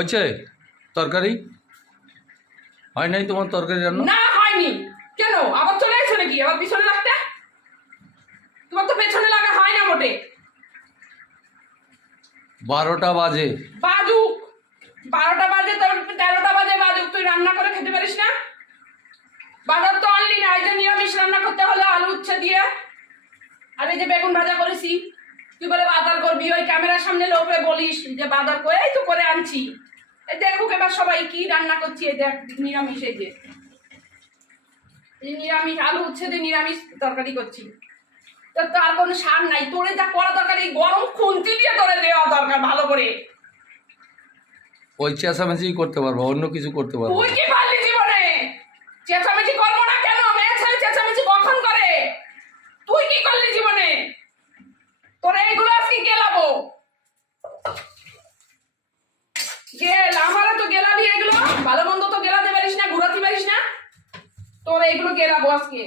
হয়েছে তরকারি? হয় নাই তোমার তরকারি রান্না? না হয়নি। কেন আবার চলে এসো নাকি আবার পিছনে লাগতে? তোমার তো পেছনে লাগা হয় না মোটে। 12টা বাজে। বাজুক 12টা বাজে, তোর 13টা বাজে বাজুক, তুই রান্না করে খেতে পারিস না? বাজার তো আনলি না, এই যে নিরামিষ রান্না করতে হলো আলু উচ্ছে দিয়ে, আর এই যে বেগুন ভাজা করেছি। তুই বলে বাজার করবি, ওই ক্যামেরার সামনে লোকে বলিস যে বাজার করে, এই তো করে আনছি। এই দেখুক এবার সবাই কি রান্না করছি। এই দেখ নিরামিষ, এই যে নিরামিষ আলু উচ্ছে দিয়ে নিরামিষ তরকারি করছি। তোর তো আর কোনো সার নাই, তোরে যা করা দরকার এই গরম খুন্তি দিয়ে তোরে দেওয়া দরকার ভালো করে। ওই চেঁচামেচি করতে পারবো, অন্য কিছু করতে পারবো? তুই কি পারলি জীবনে? চেঁচামেচি করবো না কেন? মেয়ে ছেলে চেঁচামেচি কখন করে? তুই কি করলি জীবনে? তোর এইগুলো আজকে গেলাবো। গেল আমারও তো গেলাবি, এগুলো ভালো মন্দ তো গেলাতে পারিস না, ঘুরাতে পারিস না, তোর এইগুলো গেলাবো আজকে।